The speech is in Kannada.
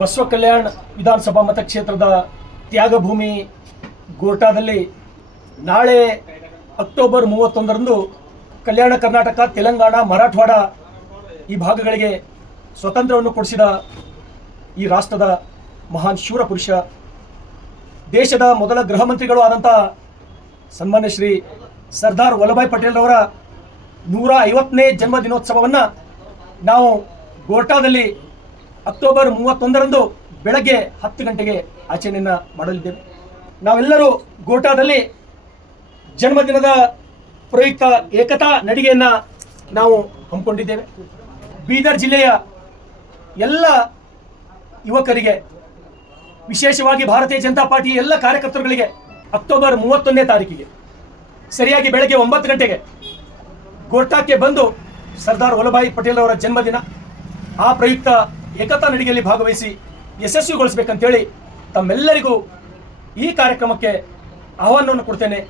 ಬಸವ ಕಲ್ಯಾಣ ವಿಧಾನಸಭಾ ಮತಕ್ಷೇತ್ರದ ತ್ಯಾಗಭೂಮಿ ಗೋರ್ಟಾದಲ್ಲಿ ನಾಳೆ ಅಕ್ಟೋಬರ್ 31ರಂದು ಕಲ್ಯಾಣ ಕರ್ನಾಟಕ, ತೆಲಂಗಾಣ, ಮರಾಠವಾಡ ಈ ಭಾಗಗಳಿಗೆ ಸ್ವತಂತ್ರವನ್ನು ಕೊಡಿಸಿದ ಈ ರಾಷ್ಟ್ರದ ಮಹಾನ್ ಶೂರ ಪುರುಷ, ದೇಶದ ಮೊದಲ ಗೃಹ ಮಂತ್ರಿಗಳು ಆದಂಥ ಸನ್ಮಾನ್ಯ ಶ್ರೀ ಸರ್ದಾರ್ ವಲ್ಲಭಾಯ್ ಪಟೇಲ್ರವರ 150ನೇ ಜನ್ಮ ದಿನೋತ್ಸವವನ್ನು ನಾವು ಗೋರ್ಟಾದಲ್ಲಿ ಅಕ್ಟೋಬರ್ 31ರಂದು ಬೆಳಗ್ಗೆ 10 ಗಂಟೆಗೆ ಆಚರಣೆಯನ್ನು ಮಾಡಲಿದ್ದೇವೆ. ನಾವೆಲ್ಲರೂ ಗೋರ್ಟಾದಲ್ಲಿ ಜನ್ಮದಿನದ ಪ್ರಯುಕ್ತ ಏಕತಾ ನಡಿಗೆಯನ್ನು ನಾವು ಹಮ್ಮಿಕೊಂಡಿದ್ದೇವೆ. ಬೀದರ್ ಜಿಲ್ಲೆಯ ಎಲ್ಲ ಯುವಕರಿಗೆ, ವಿಶೇಷವಾಗಿ ಭಾರತೀಯ ಜನತಾ ಪಾರ್ಟಿ ಎಲ್ಲ ಕಾರ್ಯಕರ್ತರುಗಳಿಗೆ ಅಕ್ಟೋಬರ್ 31ನೇ ತಾರೀಕಿಗೆ ಸರಿಯಾಗಿ ಬೆಳಗ್ಗೆ 9 ಗಂಟೆಗೆ ಗೋರ್ಟಾಕ್ಕೆ ಬಂದು ಸರ್ದಾರ್ ವಲ್ಲಭಾಯ್ ಪಟೇಲ್ ಅವರ ಜನ್ಮದಿನ, ಆ ಪ್ರಯುಕ್ತ ಏಕತಾ ನಡಿಗೆಯಲ್ಲಿ ಭಾಗವಹಿಸಿ ಯಶಸ್ವಿಗೊಳಿಸಬೇಕಂತೇಳಿ ತಮ್ಮೆಲ್ಲರಿಗೂ ಈ ಕಾರ್ಯಕ್ರಮಕ್ಕೆ ಆಹ್ವಾನವನ್ನು ಕೊಡ್ತೇನೆ.